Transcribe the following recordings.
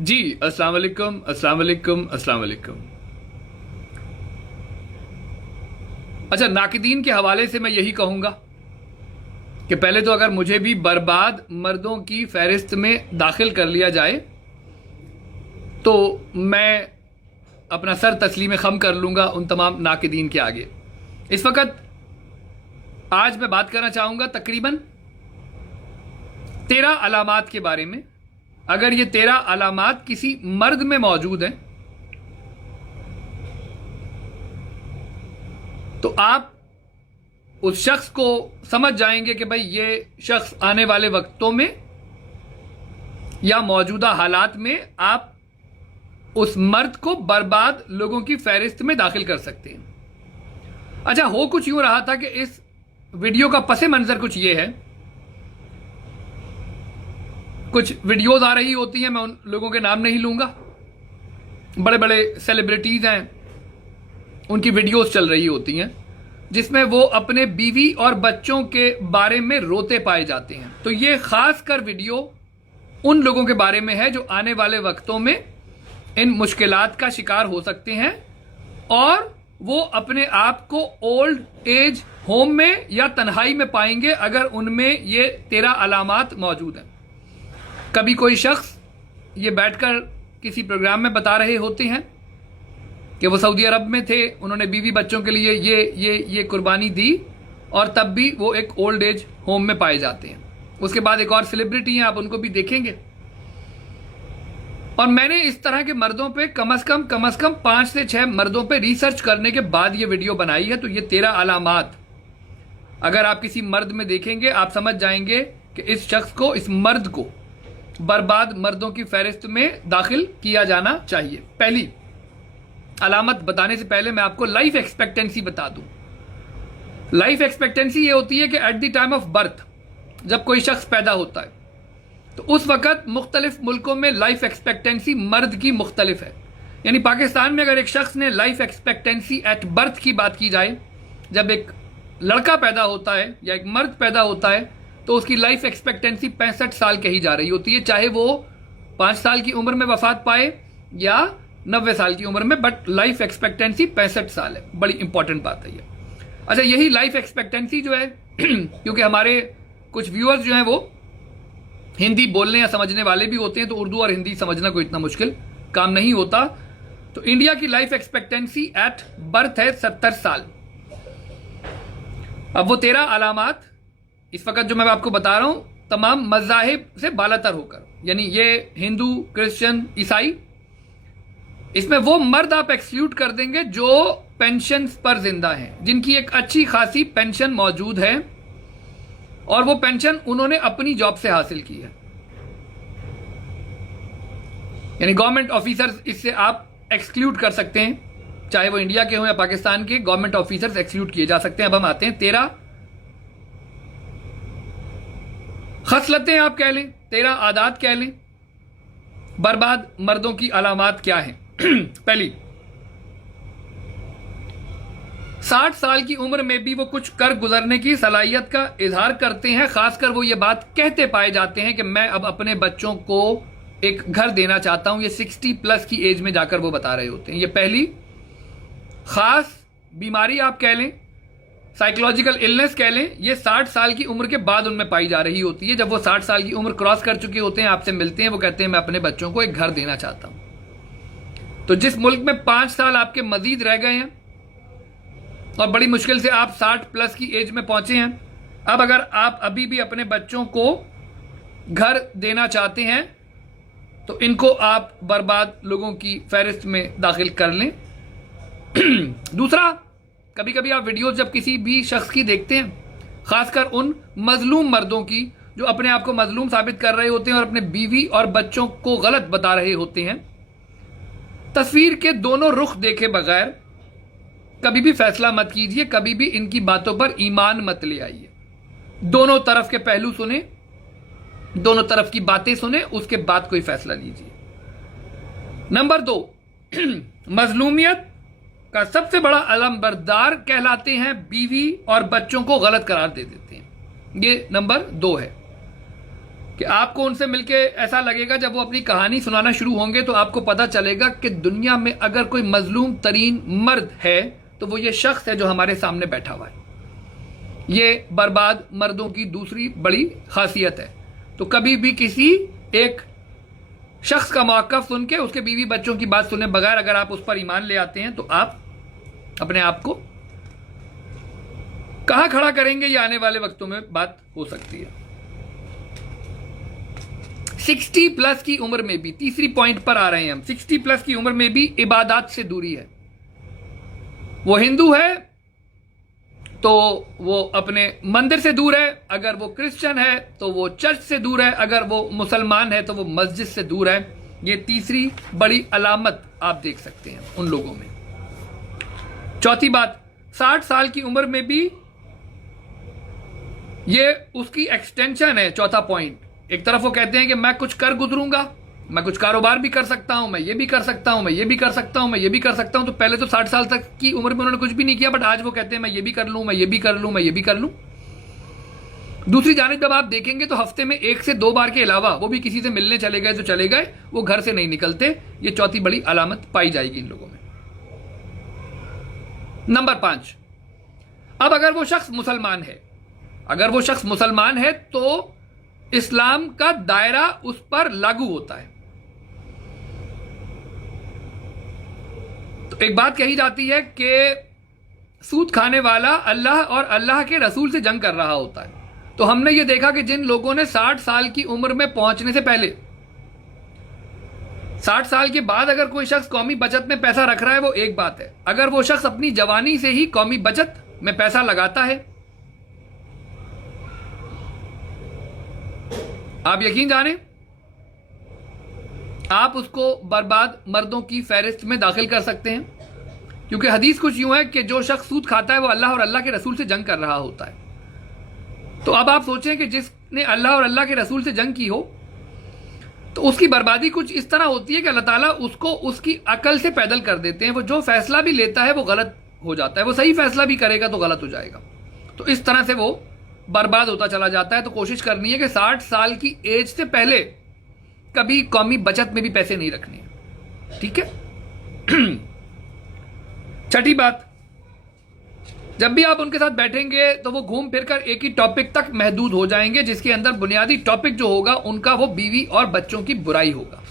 जी अस्सलाम वालेकुम, अस्सलाम वालेकुम, अस्सलाम वालेकुम। अच्छा, नाकिदीन के हवाले से मैं यही कहूंगा कि पहले तो अगर मुझे भी बर्बाद मर्दों की फहरिस्त में दाखिल कर लिया जाए तो मैं अपना सर तस्लीम खम कर लूंगा उन तमाम नाकिदीन के आगे। इस वक्त आज मैं बात करना चाहूंगा तकरीबन 13 अलामात के बारे में। अगर ये 13 अलामात किसी मर्द में मौजूद हैं तो आप उस शख्स को समझ जाएंगे कि भाई ये शख्स आने वाले वक्तों में या मौजूदा हालात में आप उस मर्द को बर्बाद लोगों की फहरिस्त में दाखिल कर सकते हैं। अच्छा, हो कुछ यूं रहा था कि इस वीडियो का पसे मंजर कुछ ये है, कुछ वीडियोस आ रही होती हैं, मैं उन लोगों के नाम नहीं लूंगा, बड़े बड़े सेलिब्रिटीज हैं, उनकी वीडियोस चल रही होती हैं जिसमें वो अपने बीवी और बच्चों के बारे में रोते पाए जाते हैं। तो ये खास कर वीडियो उन लोगों के बारे में है जो आने वाले वक्तों में इन मुश्किलात का शिकार हो सकते हैं और वो अपने आप को ओल्ड एज होम में या तन्हाई में पाएंगे अगर उनमें ये 13 अलामात मौजूद हैं। कभी कोई शख्स ये बैठकर किसी प्रोग्राम में बता रहे होते हैं कि वो सऊदी अरब में थे, उन्होंने बीवी बच्चों के लिए ये कुर्बानी दी और तब भी वो एक ओल्ड एज होम में पाए जाते हैं। उसके बाद एक और सेलिब्रिटी हैं, आप उनको भी देखेंगे। और मैंने इस तरह के मर्दों पे कम से कम 5 से 6 मर्दों पे रिसर्च करने के बाद ये वीडियो बनाई है। तो ये 13 अलामात अगर आप किसी मर्द में देखेंगे आप समझ जाएंगे कि इस शख्स को, इस मर्द को बर्बाद मर्दों की फहरिस्त में दाखिल किया जाना चाहिए। पहली अलामत बताने से पहले मैं आपको लाइफ एक्सपेक्टेंसी बता दूं। लाइफ एक्सपेक्टेंसी ये होती है कि at the time of birth, जब कोई शख्स पैदा होता है तो उस वक्त मुख्तलिफ मुल्कों में लाइफ एक्सपेक्टेंसी मर्द की मुख्तलिफ है। यानी पाकिस्तान में अगर एक शख्स ने लाइफ एक्सपेक्टेंसी एट बर्थ की बात की जाए, जब एक लड़का पैदा होता है या एक मर्द पैदा होता है तो उसकी लाइफ एक्सपेक्टेंसी 65 साल कही जा रही होती है, चाहे वो 5 साल की उम्र में वफात पाए या 90 साल की उम्र में, बट लाइफ एक्सपेक्टेंसी 65 साल है। बड़ी इंपॉर्टेंट बात है ये। अच्छा, यही लाइफ एक्सपेक्टेंसी जो है क्योंकि हमारे कुछ व्यूअर्स जो हैं वो हिंदी बोलने या समझने वाले भी होते हैं, तो उर्दू और हिंदी समझना कोई इतना मुश्किल काम नहीं होता। तो इंडिया की लाइफ एक्सपेक्टेंसी एट बर्थ है 70 साल। अब वो 13 अलामात इस वक्त जो मैं आपको बता रहा हूं तमाम मज़ाहिब से बालातर होकर, यानी ये हिंदू, क्रिश्चियन, ईसाई, इसमें वो मर्द आप एक्सक्लूड कर देंगे जो पेंशन पर जिंदा हैं, जिनकी एक अच्छी खासी पेंशन मौजूद है और वो पेंशन उन्होंने अपनी जॉब से हासिल की है। यानी गवर्नमेंट ऑफिसर्स इससे आप एक्सक्लूड कर सकते हैं, चाहे वो इंडिया के हों या पाकिस्तान के, गवर्नमेंट ऑफिसर्स एक्सक्लूड किए जा सकते हैं। अब हम आते हैं 13 खसलतें आप कह लें, 13 आदात कह लें, बर्बाद मर्दों की अलामात क्या हैं। पहली, 60 साल की उम्र में भी वो कुछ कर गुजरने की सलाहियत का इजहार करते हैं। खासकर वो ये बात कहते पाए जाते हैं कि मैं अब अपने बच्चों को एक घर देना चाहता हूं। ये 60 प्लस की एज में जाकर वो बता रहे होते हैं। ये पहली खास बीमारी आप कह लें, साइकोलॉजिकल इलनेस कह लें, ये 60 साल की उम्र के बाद उनमें पाई जा रही होती है। जब वो 60 साल की उम्र क्रॉस कर चुके होते हैं, आपसे मिलते हैं, वो कहते हैं मैं अपने बच्चों को एक घर देना चाहता हूं। तो जिस मुल्क में 5 साल आपके मजीद रह गए हैं और बड़ी मुश्किल से आप 60 प्लस की एज में पहुंचे हैं, अब अगर आप अभी भी अपने बच्चों को घर देना चाहते हैं तो इनको आप बर्बाद लोगों की फहरिस्त में दाखिल कर लें। दूसरा, कभी कभी आप वीडियोस जब किसी भी शख्स की देखते हैं, खासकर उन मजलूम मर्दों की जो अपने आप को मजलूम साबित कर रहे होते हैं और अपने बीवी और बच्चों को गलत बता रहे होते हैं, तस्वीर के दोनों रुख देखे बगैर कभी भी फैसला मत कीजिए, कभी भी इनकी बातों पर ईमान मत ले आइए। दोनों तरफ के पहलू सुने, दोनों तरफ की बातें सुने, उसके बाद कोई फैसला लीजिए। नंबर 2, मजलूमियत का सबसे बड़ा अलमबरदार कहलाते हैं बीवी और बच्चों को गलत करार दे देते हैं। ये नंबर 2 है कि आपको उनसे मिलके ऐसा लगेगा जब वो अपनी कहानी सुनाना शुरू होंगे तो आपको पता चलेगा कि दुनिया में अगर कोई मजलूम तरीन मर्द है तो वो ये शख्स है जो हमारे सामने बैठा हुआ है। ये बर्बाद मर्दों की दूसरी बड़ी खासियत है। तो कभी भी किसी एक शख्स का मौक़िफ़ सुन के उसके बीवी बच्चों की बात सुने बगैर अगर आप उस पर ईमान ले आते हैं तो आप अपने आप को कहां खड़ा करेंगे, ये आने वाले वक्तों में बात हो सकती है। 60 प्लस की उम्र में भी, तीसरी पॉइंट पर आ रहे हैं हम, 60 प्लस की उम्र में भी इबादत से दूरी है। वो हिंदू है तो वो अपने मंदिर से दूर है, अगर वो क्रिश्चियन है तो वो चर्च से दूर है, अगर वो मुसलमान है तो वो मस्जिद से दूर है। ये तीसरी बड़ी अलामत आप देख सकते हैं उन लोगों में। चौथी बात, 60 साल की उम्र में भी ये उसकी एक्सटेंशन है। चौथा पॉइंट, एक तरफ वो कहते हैं कि मैं कुछ कर गुजरूंगा, मैं कुछ कारोबार भी कर सकता हूं, मैं ये भी कर सकता हूं, मैं ये भी कर सकता हूं, मैं ये भी कर सकता हूं। तो पहले तो 60 साल तक की उम्र में उन्होंने कुछ भी नहीं किया, बट आज वो कहते हैं मैं ये भी कर लूं, मैं ये भी कर लूं, मैं ये भी कर लूं। दूसरी जानिब जब आप देखेंगे तो हफ्ते में 1 से 2 बार के अलावा वो भी किसी से मिलने चले गए तो चले गए, वो घर से नहीं निकलते। ये चौथी बड़ी अलामत पाई जाएगी इन लोगों में। नंबर 5, अब अगर वो शख्स मुसलमान है, अगर वो शख्स मुसलमान है तो इस्लाम का दायरा उस पर लागू होता है। तो एक बात कही जाती है कि सूद खाने वाला अल्लाह और अल्लाह के रसूल से जंग कर रहा होता है। तो हमने ये देखा कि जिन लोगों ने 60 साल की उम्र में पहुंचने से पहले, 60 साल के बाद अगर कोई शख्स कौमी बचत में पैसा रख रहा है वो एक बात है, अगर वो शख्स अपनी जवानी से ही कौमी बचत में पैसा लगाता है, आप यकीन जाने आप उसको बर्बाद मर्दों की फहरिस्त में दाखिल कर सकते हैं। क्योंकि हदीस कुछ यूं है कि जो शख्स सूद खाता है वो अल्लाह और अल्लाह के रसूल से जंग कर रहा होता है। तो अब आप सोचें कि जिसने अल्लाह और अल्लाह के रसूल से जंग की हो तो उसकी बर्बादी कुछ इस तरह होती है कि अल्लाह ताला उसको उसकी अकल से पैदल कर देते हैं। वो जो फैसला भी लेता है वो गलत हो जाता है, वो सही फैसला भी करेगा तो गलत हो जाएगा। तो इस तरह से वो बर्बाद होता चला जाता है। तो कोशिश करनी है कि 60 साल की एज से पहले कभी कौमी बचत में भी पैसे नहीं रखने, ठीक है। छठी बात, जब भी आप उनके साथ बैठेंगे तो वो घूम फिर कर एक ही टॉपिक तक महदूद हो जाएंगे, जिसके अंदर बुनियादी टॉपिक जो होगा उनका वो बीवी और बच्चों की बुराई होगा।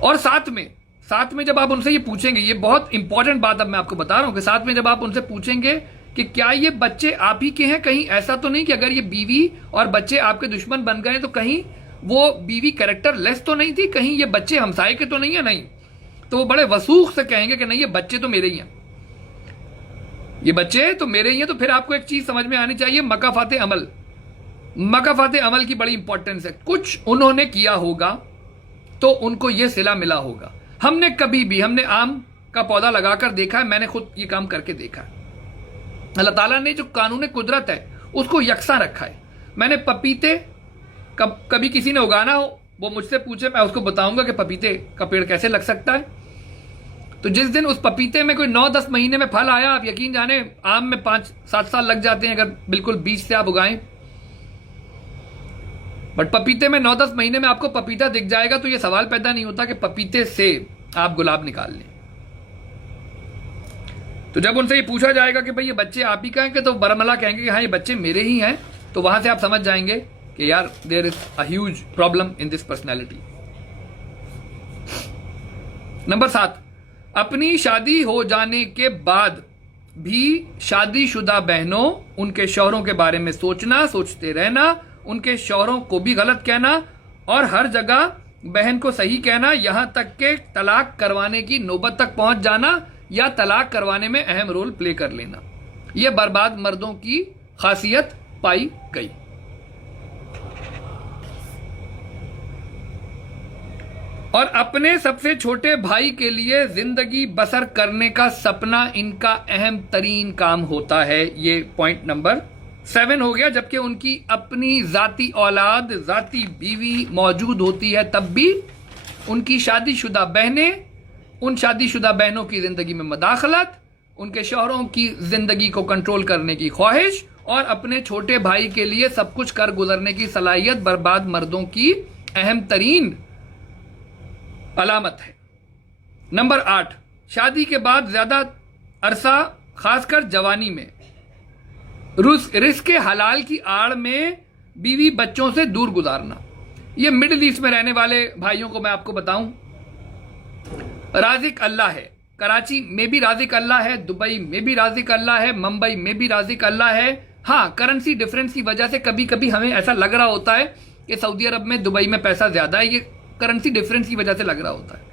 और साथ में जब आप उनसे ये पूछेंगे, ये बहुत इंपॉर्टेंट बात अब मैं आपको बता रहा हूं कि साथ में जब आप उनसे पूछेंगे कि क्या ये बच्चे आप ही के हैं, कहीं ऐसा तो नहीं कि अगर ये बीवी और बच्चे आपके दुश्मन बन गए तो कहीं वो बीवी कैरेक्टर लेस तो नहीं थी, कहीं ये बच्चे हमसाये के तो नहीं है, नहीं। तो वो बड़े वसूख से कहेंगे कि नहीं ये बच्चे तो मेरे ही हैं, ये बच्चे तो मेरे ही हैं। तो फिर आपको एक चीज समझ में आनी चाहिए, मकाफाते अमल, मकाफाते अमल की बड़ी इंपॉर्टेंस है। कुछ उन्होंने किया होगा तो उनको ये सिला मिला होगा। हमने आम का पौधा लगाकर देखा है, मैंने खुद ये काम करके देखा है। अल्लाह ताला ने जो कानून कुदरत है उसको यकसा रखा है। मैंने पपीते कभी किसी ने उगाना हो वो मुझसे पूछे, मैं उसको बताऊंगा कि पपीते का पेड़ कैसे लग सकता है। तो जिस दिन उस पपीते में कोई 9-10 महीने में फल आया, आप यकीन जाने आम में 5-7 साल लग जाते हैं अगर बिल्कुल बीज से आप उगाएं, बट पपीते में 9-10 महीने में आपको पपीता दिख जाएगा। तो ये सवाल पैदा नहीं होता कि पपीते से आप गुलाब निकाल लें। तो जब उनसे ये पूछा जाएगा कि भाई ये बच्चे आप ही का हैं, तो बरमला कहेंगे कि हाँ ये बच्चे मेरे ही हैं, तो वहां से आप समझ जाएंगे कि यार there is a huge problem in this personality. Number 7, अपनी शादी हो जाने के बाद भी शादीशुदा बहनों, उनके शौहरों के बारे में सोचना, सोचते रहना, उनके शौहरों को भी गलत कहना और हर जगह बहन को सही कहना, यहां तक के तलाक करवाने की नौबत तक पहुंच जाना या तलाक करवाने में अहम रोल प्ले कर लेना, यह बर्बाद मर्दों की खासियत पाई गई। और अपने सबसे छोटे भाई के लिए जिंदगी बसर करने का सपना इनका अहम तरीन काम होता है। ये पॉइंट नंबर 7 हो गया। जबकि उनकी अपनी जाती औलाद, जाती बीवी मौजूद होती है, तब भी उनकी शादीशुदा बहनें, उन शादीशुदा बहनों की जिंदगी में मदाखलत, उनके शौहरों की जिंदगी को कंट्रोल करने की ख्वाहिश और अपने छोटे भाई के लिए सब कुछ कर गुजरने की सलाहियत बर्बाद मर्दों की अहम तरीन अलामत है। नंबर 8, शादी के बाद ज्यादा अरसा खासकर जवानी में रिस्क हलाल की आड़ में बीवी बच्चों से दूर गुजारना। ये मिडिल ईस्ट में रहने वाले भाइयों को मैं आपको बताऊं, राजिक अल्लाह है, कराची में भी राजिक अल्लाह है, दुबई में भी राजिक अल्लाह है, मुंबई में भी राजिक अल्लाह है। हाँ, करेंसी डिफरेंस की वजह से कभी कभी हमें ऐसा लग रहा होता है कि सऊदी अरब में दुबई में पैसा ज्यादा है, ये करेंसी डिफरेंस की वजह से लग रहा होता है।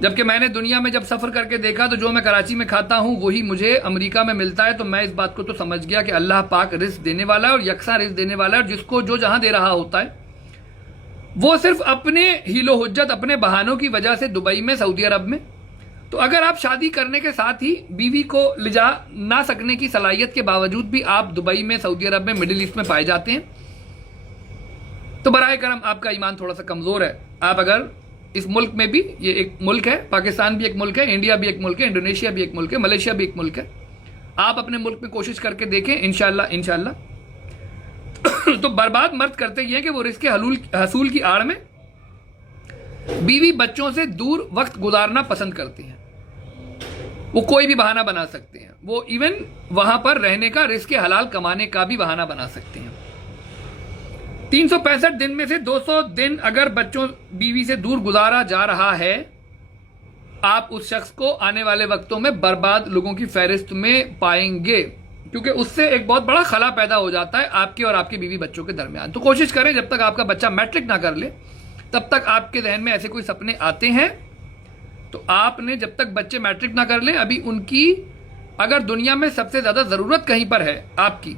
जबकि मैंने दुनिया में जब सफर करके देखा तो जो मैं कराची में खाता हूं वही मुझे अमेरिका में मिलता है। तो मैं इस बात को तो समझ गया कि अल्लाह पाक रिस्क देने वाला है और यकसा रिस्क देने वाला है, और जिसको जो जहां दे रहा होता है वो सिर्फ अपने हीलो हुज्जत, अपने बहानों की वजह से दुबई में, सऊदी अरब में। तो अगर आप शादी करने के साथ ही बीवी को ले जा ना सकने की सलाहियत के बावजूद भी आप दुबई में, सऊदी अरब में, मिडिल ईस्ट में पाए जाते हैं, तो बराए करम आपका ईमान थोड़ा सा कमजोर है। आप अगर इस मुल्क में भी, ये एक मुल्क है, पाकिस्तान भी एक मुल्क है, इंडिया भी एक मुल्क है, इंडोनेशिया भी एक मुल्क है, मलेशिया भी एक मुल्क है, आप अपने मुल्क में कोशिश करके देखें, इंशाल्लाह तो बर्बाद मर्द करते ही हैं कि वो रिस्क हसूल की आड़ में बीवी बच्चों से दूर वक्त गुजारना पसंद करते हैं। वो कोई भी बहाना बना सकते हैं, वो इवन वहां पर रहने का, रिस्क हलाल कमाने का भी बहाना बना सकते हैं। 365 दिन में से 200 दिन अगर बच्चों बीवी से दूर गुजारा जा रहा है, आप उस शख्स को आने वाले वक्तों में बर्बाद लोगों की फहरिस्त में पाएंगे, क्योंकि उससे एक बहुत बड़ा खला पैदा हो जाता है आपके और आपके बीवी बच्चों के दरमियान। तो कोशिश करें जब तक आपका बच्चा मैट्रिक ना कर ले तब तक आपके जहन में ऐसे कोई सपने आते हैं तो आपने, जब तक बच्चे मैट्रिक ना कर ले, अभी उनकी अगर दुनिया में सबसे ज्यादा जरूरत कहीं पर है आपकी,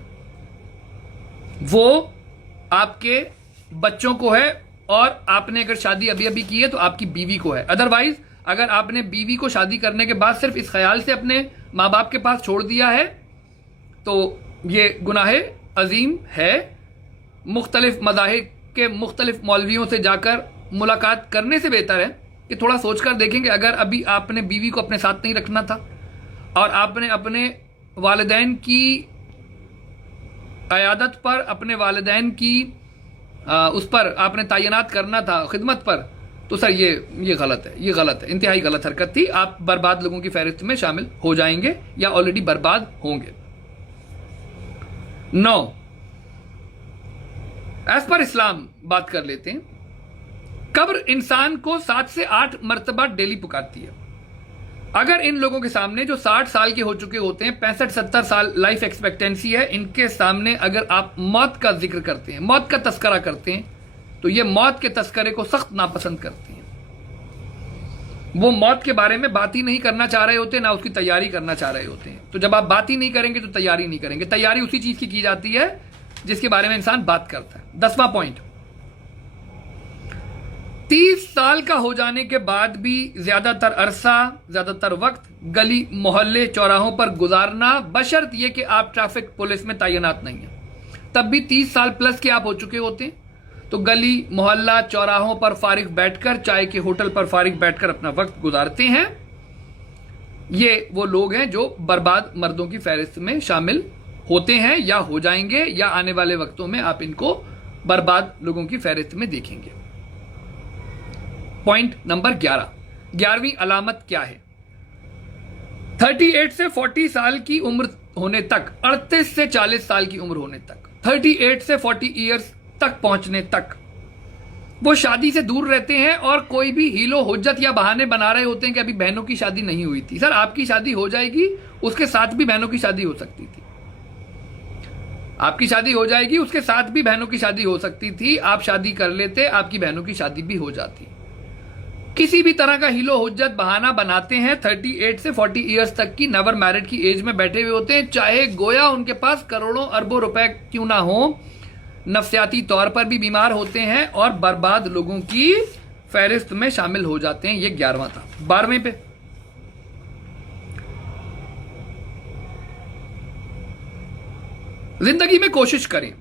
वो आपके बच्चों को है, और आपने अगर शादी अभी अभी की है तो आपकी बीवी को है। अदरवाइज अगर आपने बीवी को शादी करने के बाद सिर्फ इस ख्याल से अपने माँ बाप के पास छोड़ दिया है तो ये गुनाह अजीम है। मुख्तलिफ मज़ाहिब के मुख्तलिफ मौलवियों से जाकर मुलाकात करने से बेहतर है कि थोड़ा सोचकर देखेंगे, अगर अभी आपने बीवी को अपने साथ नहीं रखना था और आपने अपने वालिदैन की क़यादत पर, अपने वालिदैन की उस पर आपने तैनात करना था खिदमत पर, तो सर ये गलत है, ये गलत है, इंतहाई गलत हरकत थी। आप बर्बाद लोगों की फहरिस्त में शामिल हो जाएंगे या ऑलरेडी बर्बाद होंगे। 9, एज पर इस्लाम बात कर लेते हैं। कब्र इंसान को 7 से 8 मरतबा डेली पुकारती है। अगर इन लोगों के सामने जो 60 साल के हो चुके होते हैं, 65-70 साल लाइफ एक्सपेक्टेंसी है, इनके सामने अगर आप मौत का जिक्र करते हैं, मौत का तस्करा करते हैं, तो ये मौत के तस्करे को सख्त नापसंद करते हैं। वो मौत के बारे में बात ही नहीं करना चाह रहे होते, ना उसकी तैयारी करना चाह रहे होते हैं। तो जब आप बात ही नहीं करेंगे तो तैयारी नहीं करेंगे। तैयारी उसी चीज की जाती है जिसके बारे में इंसान बात करता है। 10वां पॉइंट, 30 साल का हो जाने के बाद भी ज्यादातर अरसा, ज्यादातर वक्त गली मोहल्ले चौराहों पर गुजारना, बशर्त यह कि आप ट्रैफिक पुलिस में तैनात नहीं है। तब भी 30 साल प्लस के आप हो चुके होते हैं तो गली मोहल्ला चौराहों पर फारिग बैठकर, चाय के होटल पर फारिग बैठकर अपना वक्त गुजारते हैं। ये वो लोग हैं जो बर्बाद मर्दों की फहरिस्त में शामिल होते हैं या हो जाएंगे, या आने वाले वक्तों में आप इनको बर्बाद लोगों की फहरिस्त में देखेंगे। पॉइंट नंबर 11, 11वीं अलामत क्या है? 38 से 40 साल की उम्र होने तक, 38 से 40 साल की उम्र होने तक, 38 से 40 ईयर्स तक पहुंचने तक वो शादी से दूर रहते हैं और कोई भी हीलो हुज्जत या बहाने बना रहे होते हैं कि अभी बहनों की शादी नहीं हुई थी। सर, आपकी शादी हो जाएगी, उसके साथ भी बहनों की शादी हो सकती थी। आपकी शादी हो जाएगी, उसके साथ भी बहनों की शादी हो सकती थी। आप शादी कर लेते, आपकी बहनों की शादी भी हो जाती। किसी भी तरह का हीलो हुज्जत बहाना बनाते हैं। 38 से 40 ईयर्स तक की नेवर मैरिड की एज में बैठे हुए होते हैं, चाहे गोया उनके पास करोड़ों अरबों रुपए क्यों ना हो, नफ्सियाती तौर पर भी बीमार होते हैं और बर्बाद लोगों की फहरिस्त में शामिल हो जाते हैं। ये 11वां था। 12वें पे, जिंदगी में कोशिश करें,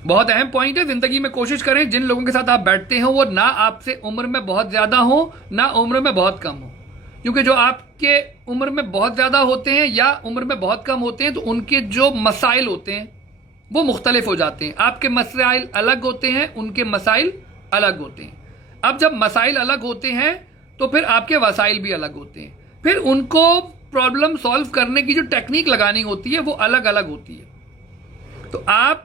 बहुत अहम पॉइंट है। जिंदगी में कोशिश करें जिन लोगों के साथ आप बैठते हो वो ना आपसे उम्र में बहुत ज्यादा हो, ना उम्र में बहुत कम हो। क्योंकि जो आपके उम्र में बहुत ज़्यादा होते हैं या उम्र में बहुत कम होते हैं तो उनके जो मसाइल होते हैं वो मुख्तलिफ हो जाते हैं। आपके मसाइल अलग होते हैं, उनके मसाइल अलग होते हैं। अब जब मसाइल अलग होते हैं तो फिर आपके वसाइल भी अलग होते हैं, फिर उनको प्रॉब्लम सॉल्व करने की जो टेक्निक लगानी होती है वो अलग अलग होती है। तो आप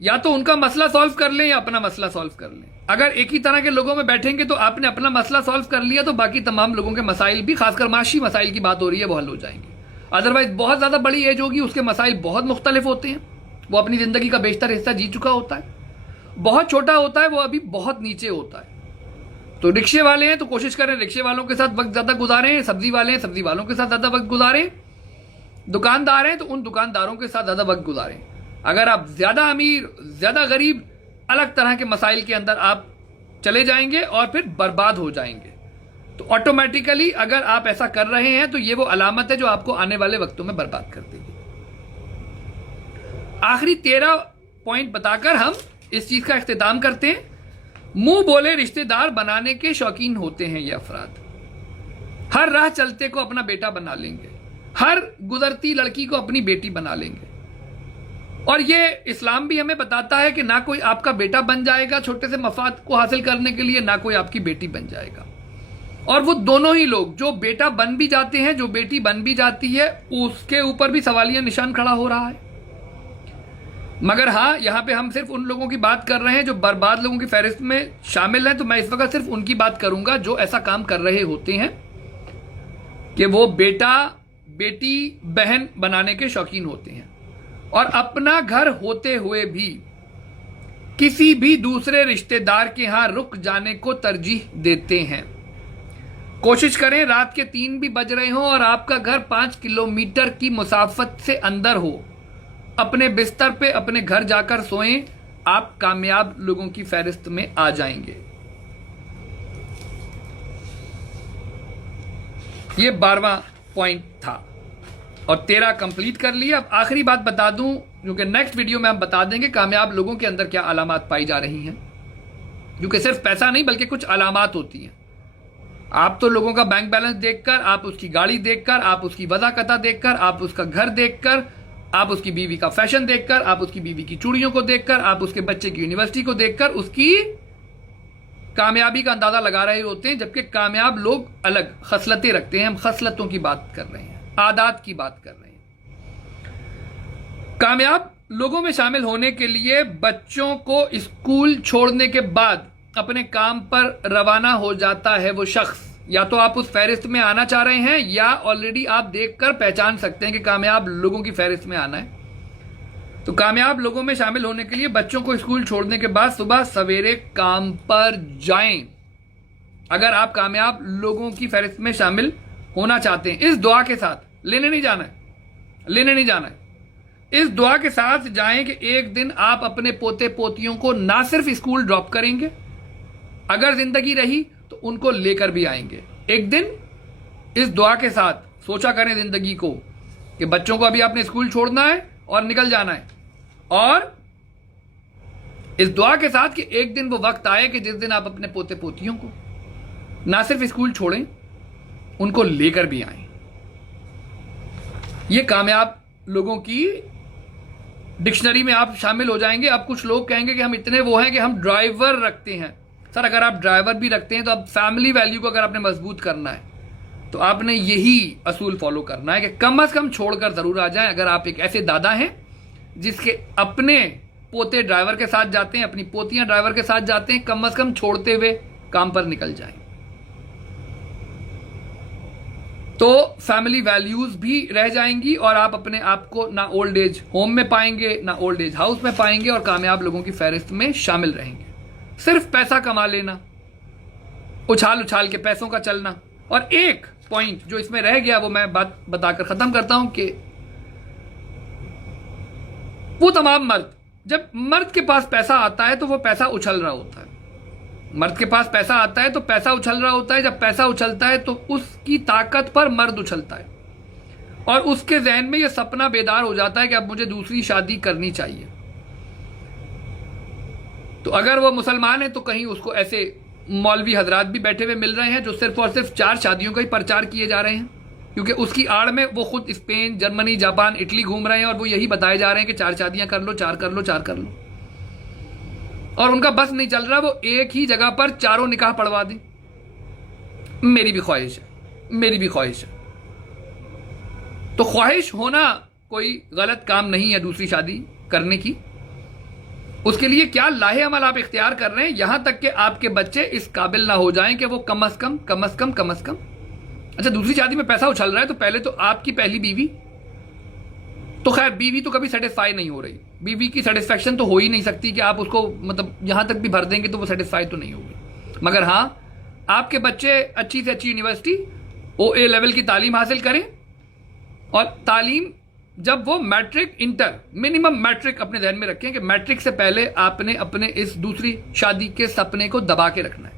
या तो उनका मसला सॉल्व कर लें या अपना मसला सॉल्व कर लें। अगर एक ही तरह के लोगों में बैठेंगे तो आपने अपना मसला सॉल्व कर लिया तो बाकी तमाम लोगों के मसाइल भी, खासकर माशी मसाइल की बात हो रही है, वो हल हो जाएंगे। अदरवाइज बहुत ज़्यादा बड़ी एज होगी, उसके मसाइल बहुत मुख्तलिफ होते हैं, वो अपनी ज़िंदगी का बेशतर हिस्सा जी चुका होता है। बहुत छोटा होता है, वो अभी बहुत नीचे होता है। तो रिक्शे वाले हैं तो कोशिश करें रिक्शे वालों के साथ वक्त ज़्यादा गुजारें, सब्जी वाले हैं सब्जी वालों के साथ ज़्यादा वक्त गुजारें, दुकानदार हैं तो उन दुकानदारों के साथ ज़्यादा वक्त गुजारें। अगर आप ज़्यादा अमीर ज़्यादा गरीब, अलग तरह के मसाइल के अंदर आप चले जाएंगे और फिर बर्बाद हो जाएंगे। तो ऑटोमेटिकली अगर आप ऐसा कर रहे हैं तो ये वो अलामत है जो आपको आने वाले वक्तों में बर्बाद कर देगी। आखिरी 13 पॉइंट बताकर हम इस चीज का इख्तिताम करते हैं। मुंह बोले रिश्तेदार बनाने के शौकीन होते हैं ये अफराद। हर राह चलते को अपना बेटा बना लेंगे, हर गुजरती लड़की को अपनी बेटी बना लेंगे। और ये इस्लाम भी हमें बताता है कि ना कोई आपका बेटा बन जाएगा छोटे से मफाद को हासिल करने के लिए, ना कोई आपकी बेटी बन जाएगा। और वो दोनों ही लोग, जो बेटा बन भी जाते हैं, जो बेटी बन भी जाती है, उसके ऊपर भी सवालिया निशान खड़ा हो रहा है। मगर हाँ, यहां पे हम सिर्फ उन लोगों की बात कर रहे हैं जो बर्बाद लोगों की फहरिस्त में शामिल हैं। तो मैं इस वक्त सिर्फ उनकी बात करूंगा जो ऐसा काम कर रहे होते हैं कि वो बेटा बेटी बहन बनाने के शौकीन होते हैं और अपना घर होते हुए भी किसी भी दूसरे रिश्तेदार के यहां रुक जाने को तरजीह देते हैं। कोशिश करें रात के 3 भी बज रहे हों और आपका घर 5 किलोमीटर की मुसाफत से अंदर हो, अपने बिस्तर पे अपने घर जाकर सोएं, आप कामयाब लोगों की फहरिस्त में आ जाएंगे। ये 12वां पॉइंट था और 13 कंप्लीट कर लिया। अब आखिरी बात बता दूं, क्योंकि नेक्स्ट वीडियो में हम बता देंगे कामयाब लोगों के अंदर क्या अलामात पाई जा रही हैं, क्योंकि सिर्फ पैसा नहीं बल्कि कुछ अलामात होती हैं। आप तो लोगों का बैंक बैलेंस देखकर, आप उसकी गाड़ी देखकर, आप उसकी वज़ाकता देखकर, आप उसका घर देखकर, आप उसकी बीवी का फैशन देखकर, आप उसकी बीवी की चूड़ियों को देखकर, आप उसके बच्चे की यूनिवर्सिटी को देखकर उसकी कामयाबी का अंदाजा लगा रहे होते हैं। जबकि कामयाब लोग अलग खसलतें रखते हैं। हम खसलतों की बात कर रहे हैं, आदात की बात कर रहे हैं। कामयाब लोगों में शामिल होने के लिए बच्चों को स्कूल छोड़ने के बाद अपने काम पर रवाना हो जाता है वो शख्स। या तो आप उस फहरिस्त में आना चाह रहे हैं या ऑलरेडी आप देखकर पहचान सकते हैं कि कामयाब लोगों की फहरिस्त में आना है। तो कामयाब लोगों में शामिल होने के लिए बच्चों को स्कूल छोड़ने के बाद सुबह सवेरे काम पर जाएं। अगर आप कामयाब लोगों की फहरिस्त में शामिल होना चाहते हैं, इस दुआ के साथ, लेने नहीं जाना है, लेने नहीं जाना है, इस दुआ के साथ जाएं कि एक दिन आप अपने पोते पोतियों को ना सिर्फ स्कूल ड्रॉप करेंगे, अगर जिंदगी रही तो उनको लेकर भी आएंगे। एक दिन इस दुआ के साथ सोचा करें जिंदगी को कि बच्चों को अभी आपने स्कूल छोड़ना है और निकल जाना है, और इस दुआ के साथ कि एक दिन वो वक्त आए कि जिस दिन आप अपने पोते पोतियों को ना सिर्फ स्कूल छोड़ें, उनको लेकर भी आएं। ये कामयाब लोगों की डिक्शनरी में आप शामिल हो जाएंगे। अब कुछ लोग कहेंगे कि हम इतने वो हैं कि हम ड्राइवर रखते हैं। सर, अगर आप ड्राइवर भी रखते हैं तो अब फैमिली वैल्यू को अगर आपने मजबूत करना है तो आपने यही असूल फॉलो करना है कि कम से कम छोड़कर जरूर आ जाएं। अगर आप एक ऐसे दादा हैं जिसके अपने पोते ड्राइवर के साथ जाते हैं, अपनी पोतियां ड्राइवर के साथ जाते हैं, कम से कम छोड़ते हुए काम पर निकल जाएं। तो फैमिली वैल्यूज भी रह जाएंगी और आप अपने आप को ना ओल्ड एज होम में पाएंगे, ना ओल्ड एज हाउस में पाएंगे, और कामयाब लोगों की फहरिस्त में शामिल रहेंगे। सिर्फ पैसा कमा लेना, उछाल उछाल के पैसों का चलना। और एक पॉइंट जो इसमें रह गया वो मैं बात बताकर खत्म करता हूं कि वो तमाम मर्द, जब मर्द के पास पैसा आता है तो वो पैसा उछल रहा होता है। मर्द के पास पैसा आता है तो पैसा उछल रहा होता है। जब पैसा उछलता है तो उसकी ताकत पर मर्द उछलता है और उसके जहन में यह सपना बेदार हो जाता है कि अब मुझे दूसरी शादी करनी चाहिए। तो अगर वो मुसलमान है तो कहीं उसको ऐसे मौलवी हजरात भी बैठे हुए मिल रहे हैं जो सिर्फ और सिर्फ 4 शादियों का ही प्रचार किए जा रहे हैं, क्योंकि उसकी आड़ में वो खुद स्पेन, जर्मनी, जापान, इटली घूम रहे हैं और वो यही बताए जा रहे हैं कि 4 शादियां कर लो, 4 कर लो, 4 कर लो। और उनका बस नहीं चल रहा, वो एक ही जगह पर 4 निकाह पढ़वा दें। मेरी भी ख्वाहिश है, मेरी भी ख्वाहिश है। तो ख्वाहिश होना कोई गलत काम नहीं है दूसरी शादी करने की। उसके लिए क्या लाहे अमल आप इख्तियार कर रहे हैं, यहां तक कि आपके बच्चे इस काबिल ना हो जाएं कि वो कम अज कम। अच्छा, दूसरी शादी में पैसा उछल रहा है तो पहले तो आपकी पहली बीवी, तो खैर बीवी तो कभी सेटिस्फाई नहीं हो रही, बीवी की सेटिस्फेक्शन तो हो ही नहीं सकती कि आप उसको मतलब यहां तक भी भर देंगे तो वो सेटिस्फाई तो नहीं होगी। मगर हां, आपके बच्चे अच्छी से अच्छी यूनिवर्सिटी OA लेवल की तालीम हासिल करें, और तालीम जब वो मैट्रिक, इंटर, मिनिमम मैट्रिक अपने ध्यान में रखें कि मैट्रिक से पहले आपने अपने इस दूसरी शादी के सपने को दबा के रखना है।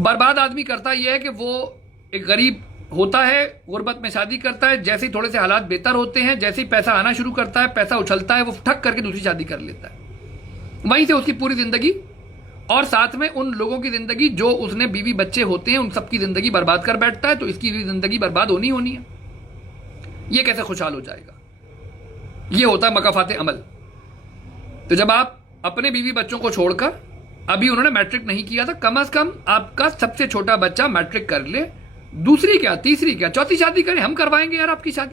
बर्बाद आदमी करता यह है कि वो एक गरीब होता है, गुर्बत में शादी करता है, जैसे ही थोड़े से हालात बेहतर होते हैं, जैसे ही पैसा आना शुरू करता है, पैसा उछलता है, वो ठक करके दूसरी शादी कर लेता है। वहीं से उसकी पूरी जिंदगी और साथ में उन लोगों की जिंदगी जो उसने बीवी बच्चे होते हैं उन सबकी जिंदगी बर्बाद कर बैठता है। तो इसकी भी जिंदगी बर्बाद होनी है। ये कैसे खुशहाल हो जाएगा? ये होता है मकाफाते अमल। तो जब आप अपने बीवी बच्चों को छोड़कर, अभी उन्होंने मैट्रिक नहीं किया था, कम से कम आपका सबसे छोटा बच्चा मैट्रिक कर ले, दूसरी क्या, तीसरी क्या, चौथी शादी करें, हम करवाएंगे यार आपकी शादी।